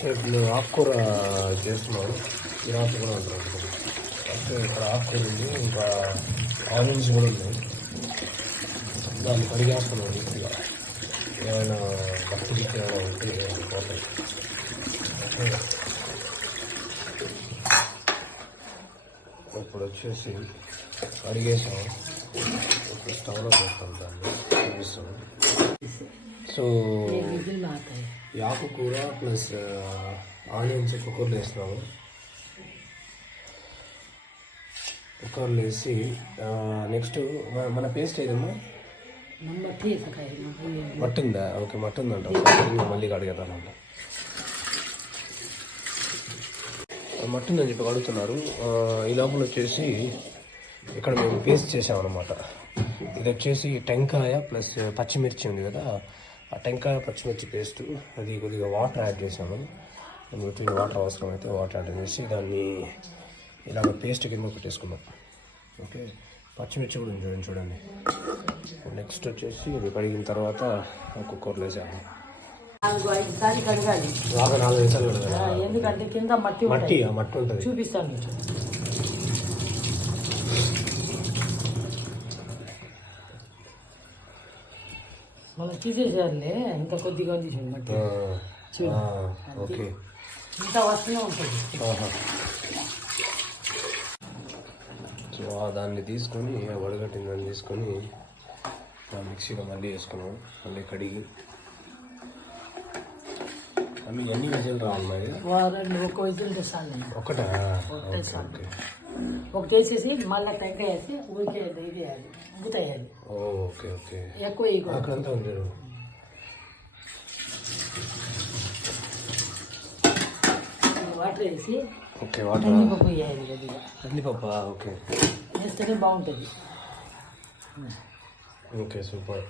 So ఇప్పుడు ఆకుకూర చేస్తున్నాను. ఈ రాత్రి కూడా ఉంటారు. ఫస్ట్ ఇక్కడ ఆకుకూర ఉంది, ఇంకా ఆనియన్స్ కూడా ఉన్నాయి. దాన్ని కడిగేస్తున్నాను నీట్గా. ఏమైనా భక్తి గిట్టి ఏమైనా ఉంటే పోతాయి. ఇప్పుడు వచ్చేసి కడిగేసాము. ఇప్పుడు స్టవ్లో పెడతాం, దాన్ని చూపిస్తాము. సో ఈ ఆకుకూర ప్లస్ ఆనియన్స్ కుక్కర్లో వేస్తున్నాము. కుక్కర్లో వేసి నెక్స్ట్ మన పేస్ట్ ఏదమ్మా మట్టి ఉందా? ఓకే, మట్టి ఉందంట. మళ్ళీ కడిగేద్దామంట. మట్టి ఉందని చెప్పి అడుగుతున్నారు. ఈ లోపల వచ్చేసి ఇక్కడ మేము పేస్ట్ చేసామన్నమాట. ఇది వచ్చేసి టెంకాయ ప్లస్ పచ్చిమిర్చి ఉంది కదా, ఆ టెంకాయ పచ్చిమిర్చి పేస్ట్. అది కొద్దిగా వాటర్ యాడ్ చేసాము. బిట్వీన్ వాటర్ అవసరం అయితే వాటర్ యాడ్ చేసి దాన్ని ఇలాగ పేస్ట్ కింద పెట్టేసుకున్నాం. ఓకే, పచ్చిమిర్చి కూడా ఉంది చూడండి. నెక్స్ట్ వచ్చేసి ఇది కడిగిన తర్వాత కుక్కర్లో వేసాము. 4-5 సార్లు కడగాలి. 4-5 సార్లు కడగాలి, ఎందుకంటే కింద మట్టి ఉంటుంది. చూపిస్తాను. మనం తీసేసారులే, ఇంకా కొద్దిగా ఉంది మట్టి. ఓకే, ఇంకా వస్తూనే ఉంటుంది. సో దాన్ని తీసుకొని వడగట్టిన దాన్ని తీసుకొని మిక్సీలో మళ్ళీ వేసుకున్నాం. మళ్ళీ కడిగి అన్నీ ఎన్ని విజులు రావాలి మరి? ఒక్క విజులు తెస్తాను. ఒకటా? ఒకటి వేసేసి మళ్ళీ టెంకాయ వేసి ఊరికే ఇది వేయాలి, మూత వేయాలి. ఓకే ఓకే, ఎక్కువ అక్కడంతా ఉంది. వాటర్ వేసి ఓకే, వాటర్ కందిపప్పు వేయాలి. కొద్దిగా కందిపప్పు. ఓకే, వేస్తేనే బాగుంటుంది. Okay, super.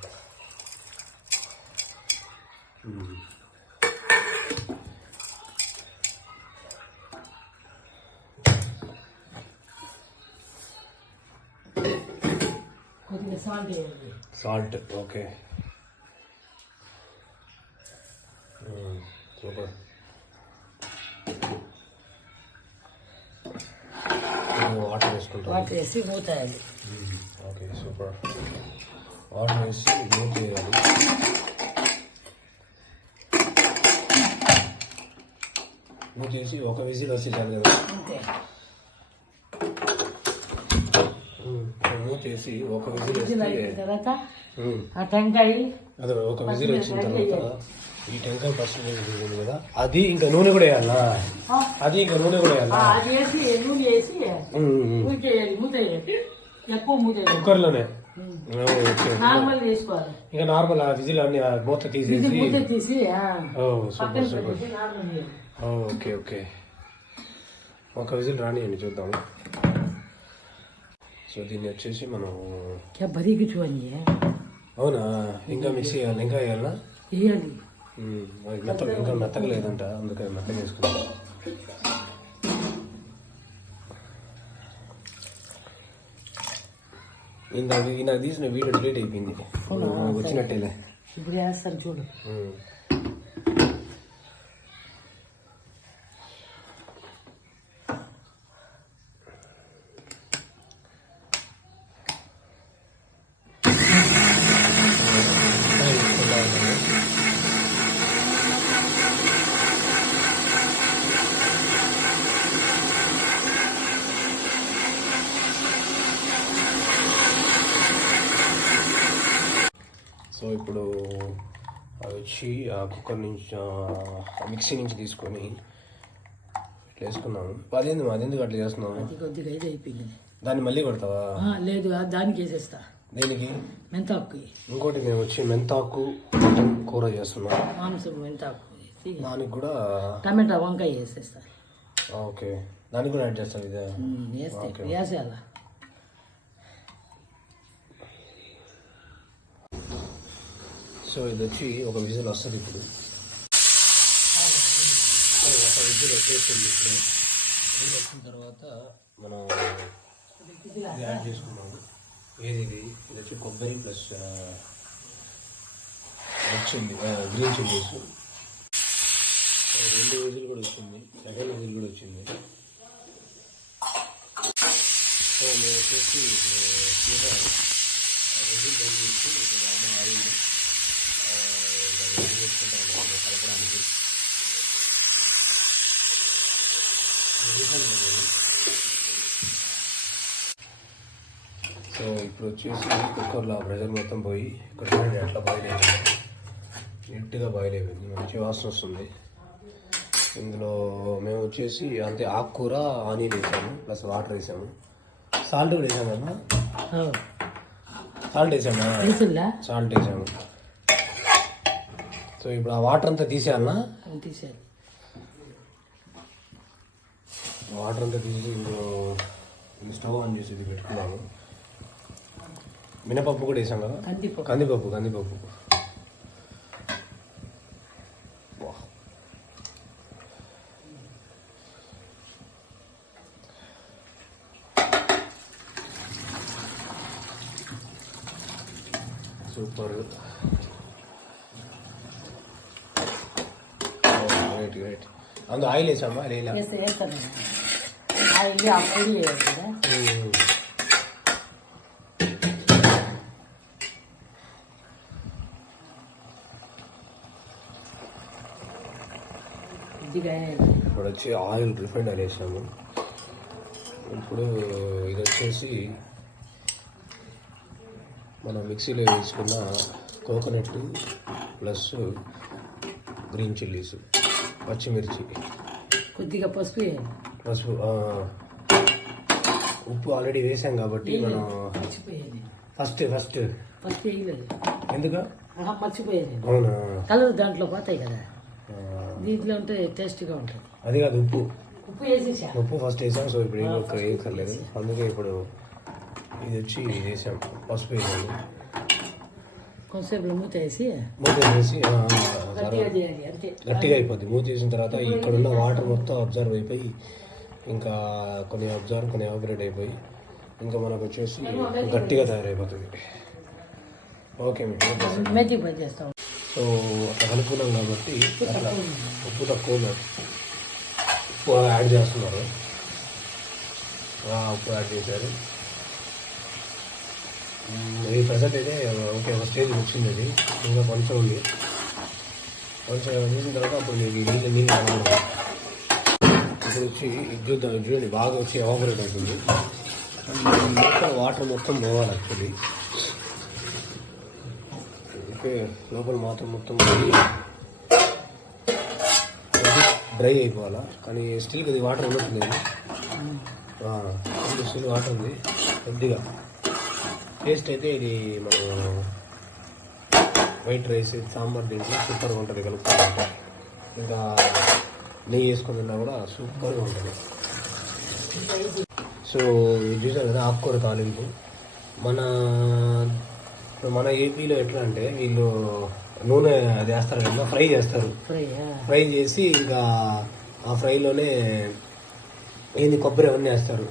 కొద్దిగా సాల్ట్ వేయాలి. సాల్ట్. Okay, super. వాటర్ వేసుకుంటాం. వాటర్ వేసి మూత వేయాలి. Okay, super. వాటర్ వేసి మూత వేయాలి. మూత వేసి ఒక విజిల్ వచ్చి చాలు కదా. అంతే. మూత వేసి ఒక విజిల్ అయిన తర్వాత ఆ టెంకాయ అదే ఒక విజిల్ వచ్చిన తర్వాత ఈ టెంకాయ పచ్చిమిర్చి ఉంది కదా, అది ఇంకా నూనె కూడా వేయాలా? అది ఇంకా నూనె కూడా వేయాలా? అది వేసి నూనె వేసి ఊరికేయాలి, మూత వేయాలి. ఎక్కువ మూత వేయాలి. కుక్కర్లోనే నార్మల్ వేసుకోవాలి. ఇంకా నార్మల్ ఆ విజిల్ అన్ని మూత తీసేసి మూత తీసి సూపర్ సూపర్. ఓకే ఓకే, ఒక విజిల్ రానియండి, చూద్దాము. సో దీన్ని వచ్చేసి మనం బరీకి చూడండి. అవునా, ఇంకా మిక్సీ వేయాలి? ఇంకా వేయాలా? వేయాలి. ఇంకా మెత్తగా లేదంట, అందుకని మెత్తగా వేసుకున్నాం. నాకు తీసిన వీడియో డిలీట్ అయిపోయింది, వచ్చినట్టేలే. ఇప్పుడు వేస్తాను చూడు. సో ఇప్పుడు అవి వచ్చి ఆ కుక్కర్ నుంచి మిక్సీ నుంచి తీసుకొని ఇట్లా వేసుకున్నాము. అదెందుకు అట్లా చేస్తున్నాము? కొద్దిగా ఇది అయిపోయింది. దాన్ని మళ్ళీ కొడతావా? లేదు, దానికి వేసేస్తా. దేనికి? మెంతాకు. ఇంకోటి మేము వచ్చి మెంతాకు కూర చేస్తున్నాం. మాంసం మెంతాకు. దానికి కూడా టమాటా వంకాయ వేసేస్తా. ఓకే, దానికి కూడా యాడ్ చేస్తాం. ఇదే వేసేయాలా? సో ఇది వచ్చి ఒక విజిల్ వస్తుంది. ఇప్పుడు ఒక విజిల్ వచ్చేస్తుంది. ఇప్పుడు విజిల్ వచ్చిన తర్వాత మనం యాడ్ చేసుకున్నాము. ఇది వచ్చి కొబ్బరి plus red chilli, green chillies. So 2 whistle కూడా వచ్చింది, సెకండ్ విజిల్ కూడా వచ్చింది. సో మేము వచ్చేసి విజిల్ బంద్ చేసి ఇప్పుడు అమ్మ ఆయిల్ రెడీ చేసుకుంటాము కలపడానికి. సో ఇప్పుడు వచ్చేసి కుక్కర్లో ప్రెషర్ మొత్తం పోయి ఇక్కడ అట్లా బాయిల్ అయిపోయింది, నీట్గా బాయిల్ అయిపోయింది, మంచి వాసన వస్తుంది. ఇందులో మేము వచ్చేసి అంతే ఆకుకూర ఆనియన్ వేసాము, ప్లస్ వాటర్ వేసాము, సాల్ట్ కూడా వేసాము కదా, సాల్ట్ వేసామా, సాల్ట్ వేసాము. సో ఇప్పుడు ఆ వాటర్ అంతా తీసేయాలనా, తీసేయాలి. వాటర్ అంతా తీసి ఇందులో స్టవ్ ఆన్ చేసి ఇది పెట్టుకున్నాము. మినపప్పు కూడా వేసాం కదా, కందిపప్పు. Super, great. అందులో ఆయిల్ వేసామా, లేదా ఆయిల్ ఆ పొడి వేయాలి కదా. ఇప్పుడు వచ్చి ఆయిల్ రిఫైండ్ ఆయిల్ వేసాము. ఇప్పుడు ఇది వచ్చేసి మనం మిక్సీలో వేసుకున్న కోకోనట్ ప్లస్ గ్రీన్ చిల్లీస్, పచ్చిమిర్చి, కొద్దిగా పసుపు, ఉప్పు ఆల్రెడీ వేసాం కాబట్టి మనం ఫస్ట్ పసుపు వేయలేదు. ఎందుకు మర్చిపోయేది, అవునా, కలర్ దాంట్లో పోతాయి కదా, దీంట్లో ఉంటే టేస్ట్గా ఉంటుంది. అది కాదు, ఉప్పు వేసేసా, ఉప్పు ఫస్ట్ వేసాం. సో ఇప్పుడు ఏం వేయక్కర్లేదు, అందుకే ఇప్పుడు ఇది వచ్చి వేసాం, పసుపు వేసాము. కొంచెంసేపు మూత వేసి గట్టిగా అయిపోద్ది. మూత వేసిన తర్వాత ఇక్కడ ఉన్న వాటర్ మొత్తం అబ్జర్వ్ అయిపోయి, ఇంకా కొన్ని ఎవాపరేట్ అయిపోయి, ఇంకా మనకు వచ్చేసి గట్టిగా తయారైపోతుంది. ఓకే మెత్తి పని చేస్తాం. సో అట్లా కలుపుకున్నాం కాబట్టి అట్లా ఉప్పు తక్కువ ఉప్పు యాడ్ చేస్తున్నారు, ఉప్పు యాడ్ చేశారు. ఇది ప్రజెంట్ అయితే ఓకే, ఒక స్టేజ్ వచ్చింది, అది ఇంకా కొంచెం ఉంది. కొంచెం చూసిన తర్వాత అప్పుడు మీకు నీళ్ళు కావాలి. ఇప్పుడు వచ్చి ఇది చూడండి, బాగా వచ్చి ఎవాపరేట్ అవుతుంది. వాటర్ మొత్తం పోవాలి యాక్చువల్లీ. ఓకే, లోపల మాత్రం మొత్తం డ్రై అయిపోవాలా, కానీ స్టిల్ కొద్దిగా వాటర్ ఉన్నట్టుంది. స్టిల్ వాటర్ ఉంది కొద్దిగా. టేస్ట్ అయితే ఇది మనం వైట్ రైస్, సాంబార్ దీంట్లో సూపర్గా ఉంటుంది కలుపుకుంటే. ఇంకా నెయ్యి వేసుకొని తిన్నా కూడా సూపర్గా ఉంటుంది. సో ఇది చూసారు కదా, ఆకుకూర తాలింపు. మన ఏపీలో ఎట్లా అంటే వీళ్ళు నూనె అది వేస్తారు కదా, ఫ్రై చేస్తారు. ఫ్రై చేసి ఇంకా ఆ ఫ్రైలోనే ఏంది కొబ్బరి అవన్నీ వేస్తారు.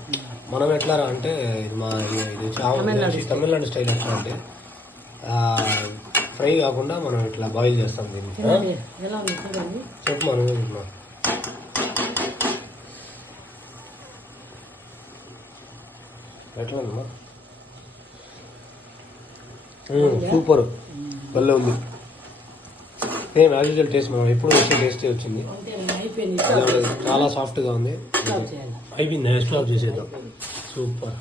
మనం ఎట్లా అంటే ఇది తమిళనాడు స్టైల్ ఎట్లా అంటే ఫ్రై కాకుండా మనం ఇట్లా బాయిల్ చేస్తాం దీన్ని. చెప్పు మనం ఎట్లా ఉందమ్మా? సూపర్, భలే ఉంది. సేమ్ యాజ్ యూజువల్ టేస్ట్, మనం ఎప్పుడు వచ్చే టేస్టే వచ్చింది. చాలా సాఫ్ట్గా ఉంది. అయిపోయింది, స్టాప్ చేసేద్దాం. సూపర్.